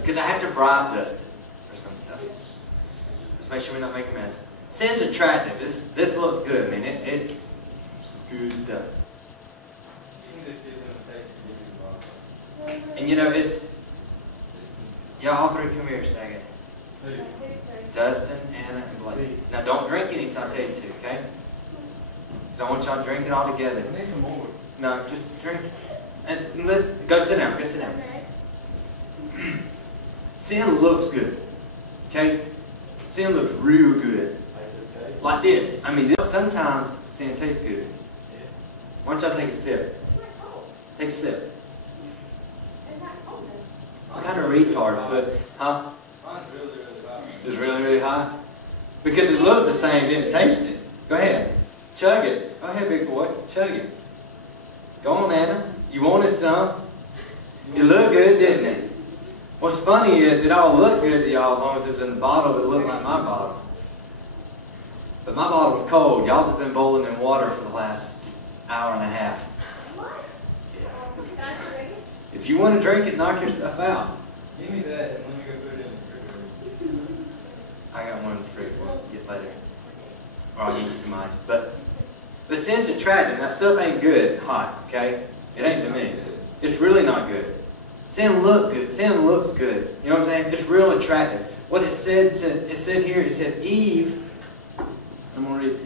Because I have to bribe Dustin for some stuff. Let's make sure we don't make a mess. Sin's attractive. This looks good, man. It's some good stuff. And you know, it's... Y'all all three come here a second. Dustin, Anna, and Blake. Now don't drink any until I tell you to, okay? Because I want y'all to drink it all together. I need some more. No, just drink. And let's go sit down. Go sit down. Sin looks good. Okay? Sin looks real good. Like this. I mean, sometimes sin tastes good. Why don't y'all take a sip? Take a sip. What kind of retard puts, huh? It's really, really high? Because it looked the same, didn't taste it. Go ahead. Chug it. Go ahead, big boy. Chug it. Go on, Anna. You wanted some. It looked good, didn't it? What's funny is it all looked good to y'all as long as it was in the bottle that looked like my bottle. But my bottle was cold. Y'all's have been bowling in water for the last hour and a half. What? Yeah. If you want to drink it, knock yourself out. Give me that and let me go put it in the refrigerator. I got one in the fridge. We'll get later. Or I'll eat some ice. But sin's attractive. That stuff ain't good hot, okay? It ain't to me. It's really not good. Sin looks good. Sin looks good. You know what I'm saying? It's real attractive. What it said here, it said Eve, I'm going to read,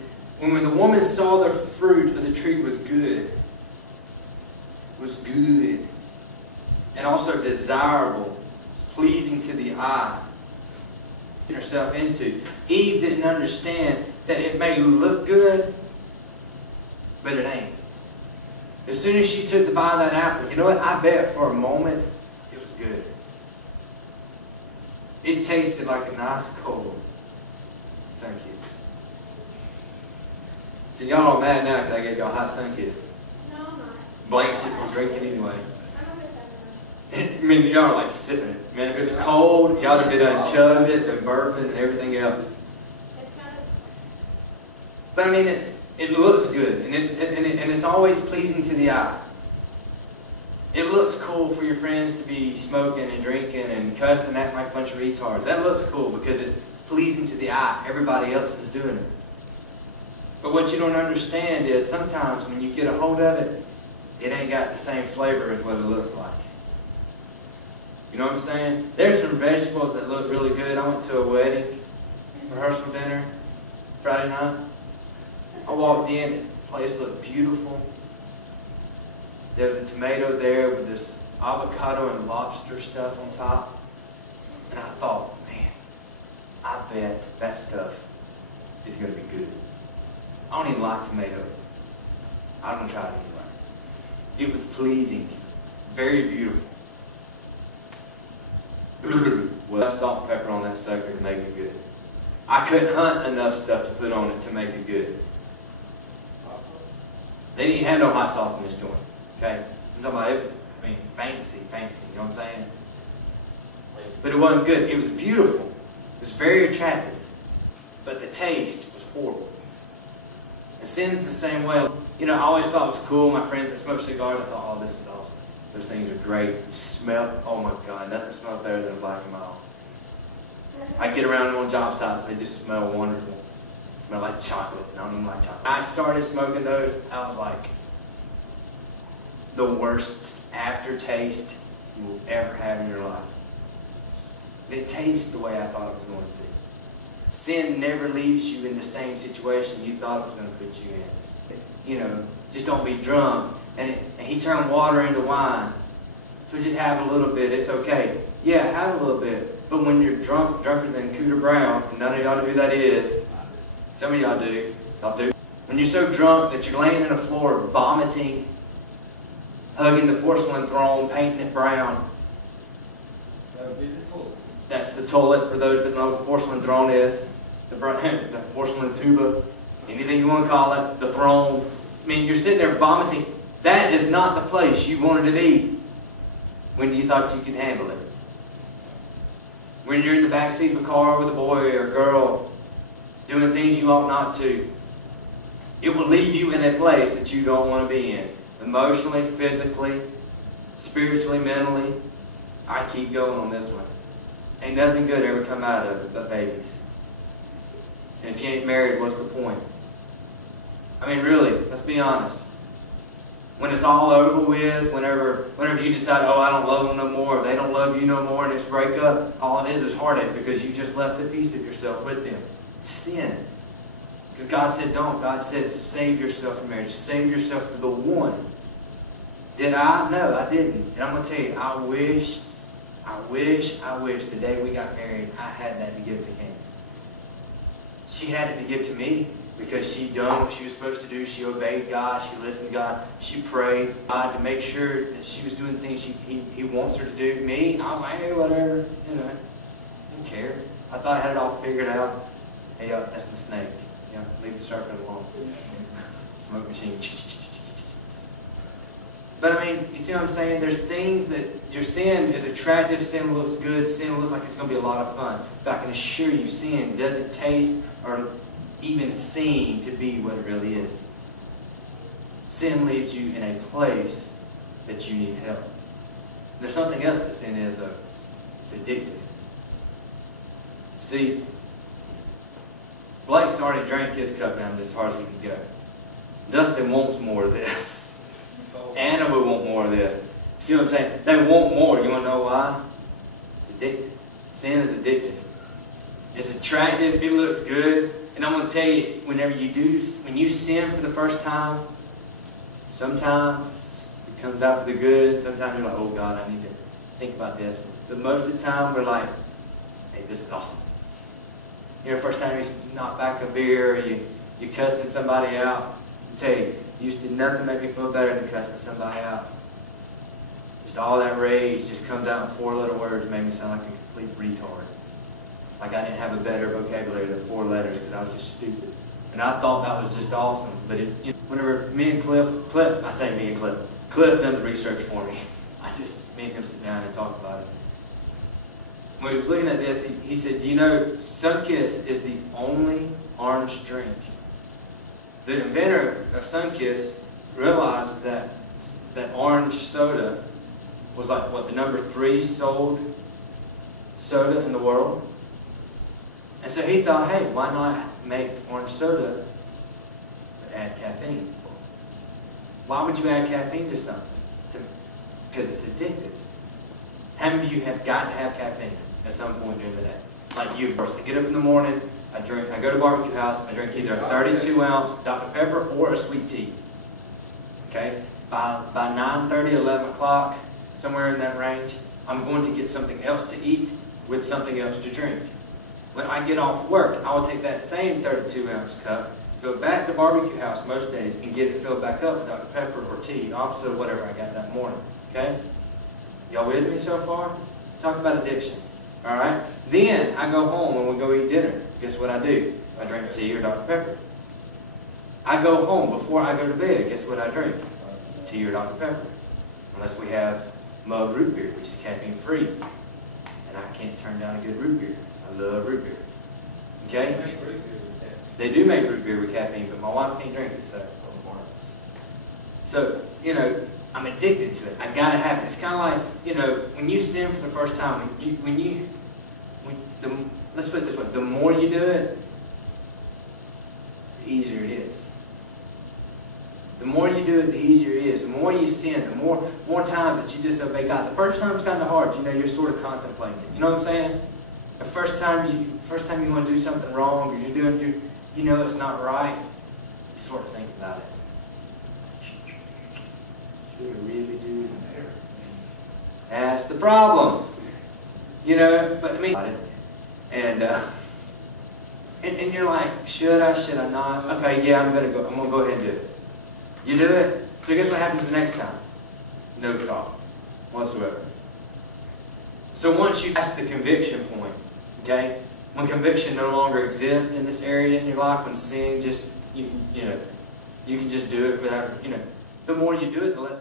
when the woman saw the fruit of the tree was good, and also desirable, pleasing to the eye, herself into. Eve didn't understand that it may look good, but it ain't. As soon as she took the bite of that apple, you know what? I bet for a moment it was good. It tasted like a nice cold Sinkist. So y'all are mad now because I gave y'all hot Sinkist. No, I'm not. Blake's just gonna drink it anyway. I'm not just having I mean, y'all are like sipping it. Man, if it was cold, y'all would have done chugged it and burped it and everything else. It's kind of... But I mean, it looks good, and it's always pleasing to the eye. It looks cool for your friends to be smoking and drinking and cussing and acting like a bunch of retards. That looks cool because it's pleasing to the eye. Everybody else is doing it. But what you don't understand is sometimes when you get a hold of it, it ain't got the same flavor as what it looks like. You know what I'm saying? There's some vegetables that look really good. I went to a wedding, rehearsal dinner, Friday night. I walked in, the place looked beautiful. There was a tomato there with this avocado and lobster stuff on top. And I thought, man, I bet that stuff is going to be good. I don't even like tomato. I'm going to try it anyway. It was pleasing, very beautiful. Well, salt and pepper on that sucker to make it good. I couldn't hunt enough stuff to put on it to make it good. They didn't have no hot sauce in this joint. Okay? I'm talking about it was, I mean, fancy, you know what I'm saying? But it wasn't good. It was beautiful. It was very attractive. But the taste was horrible. And sin's the same way. You know, I always thought it was cool. My friends that smoke cigars, I thought, oh, this is awesome. Those things are great. Smell, oh my God, nothing smells better than a Black and Mild. I get around them on job sites and they just smell wonderful. Smell like chocolate, and I don't even like chocolate. I started smoking those, I was like, the worst aftertaste you will ever have in your life. It tastes the way I thought it was going to. Sin never leaves you in the same situation you thought it was going to put you in. You know, just don't be drunk. And he turned water into wine. So just have a little bit, it's okay. Yeah, have a little bit. But when you're drunker than Cooter Brown, and none of y'all know who that is, some of y'all do, y'all do. When you're so drunk that you're laying on the floor vomiting, hugging the porcelain throne, painting it brown. That would be the toilet. That's the toilet for those that know what the porcelain throne is. The porcelain tuba, anything you want to call it, the throne. I mean, you're sitting there vomiting. That is not the place you wanted to be when you thought you could handle it. When you're in the backseat of a car with a boy or a girl doing things you ought not to, it will leave you in a place that you don't want to be in. Emotionally, physically, spiritually, mentally. I keep going on this one. Ain't nothing good ever come out of it but babies. And if you ain't married, what's the point? I mean, really, let's be honest. When it's all over with, whenever you decide, oh, I don't love them no more, or they don't love you no more, and it's breakup, all it is heartache because you just left a piece of yourself with them. Sin. Because God said don't. God said save yourself for marriage. Save yourself for the one. Did I? No, I didn't. And I'm going to tell you, I wish the day we got married, I had that to give to Candace. She had it to give to me because she done what she was supposed to do. She obeyed God. She listened to God. She prayed God to make sure that she was doing things He wants her to do. Me, I was like, hey, whatever. You know, I didn't care. I thought I had it all figured out. Hey, that's my snake. Yeah, leave the serpent alone. Smoke machine. But I mean, you see what I'm saying? There's things that your sin is attractive, sin looks good, sin looks like it's going to be a lot of fun. But I can assure you, sin doesn't taste or even seem to be what it really is. Sin leaves you in a place that you need help. There's something else that sin is, though. It's addictive. See, Blake's already drank his cup down as hard as he can go. Dustin wants more of this. Anna would want more of this. See what I'm saying? They want more. You want to know why? It's addictive. Sin is addictive. It's attractive. It looks good. And I'm going to tell you, when you sin for the first time, sometimes it comes out for the good. Sometimes you're like, oh God, I need to think about this. But most of the time, we're like, hey, this is awesome. You know, first time you knock back a beer, or you cussing somebody out. I tell you, used to nothing make me feel better than cussing somebody out. Just all that rage just comes out in 4 little words and made me sound like a complete retard. Like I didn't have a better vocabulary than 4 letters because I was just stupid. And I thought that was just awesome. But whenever me and Cliff done the research for me. Me and him sit down and talk about it. When he was looking at this, he said, you know, Sinkist is the only orange drink. The inventor of Sinkist realized that orange soda was like, what, the number 3 sold soda in the world? And so he thought, hey, why not make orange soda but add caffeine? Why would you add caffeine to something? Because it's addictive. How many of you have got to have caffeine at some point during the day? Like you first. I get up in the morning, I go to barbecue house, I drink either a 32-ounce Dr. Pepper or a sweet tea. Okay? By 9:30, 11 o'clock, somewhere in that range, I'm going to get something else to eat with something else to drink. When I get off work, I will take that same 32-ounce cup, go back to barbecue house most days, and get it filled back up with Dr. Pepper or tea, also whatever I got that morning. Okay? Y'all with me so far? Talk about addiction. Alright? Then I go home and we go eat dinner. Guess what I do? I drink tea or Dr. Pepper. I go home before I go to bed. Guess what I drink? Tea or Dr. Pepper. Unless we have mug root beer, which is caffeine free. And I can't turn down a good root beer. I love root beer. Okay? They do make root beer with caffeine, but my wife can't drink it, so you know, I'm addicted to it. I gotta have it. It's kind of like, you know, when you sin for the first time, let's put it this way, the more you do it, the easier it is. The more you do it, the easier it is. The more you sin, the more times that you disobey God. The first time it's kind of hard. You know, you're sort of contemplating it. You know what I'm saying? The first time you want to do something wrong, or you know it's not right, you sort of think about it. Should I really do it? That's the problem. You know, but I mean, and you're like, should I not? Okay, yeah, I'm gonna go ahead and do it. You do it, so guess what happens the next time? No thought whatsoever. So once you pass the conviction point, okay, when conviction no longer exists in this area in your life, when sin just, you can just do it without, the more you do it, the less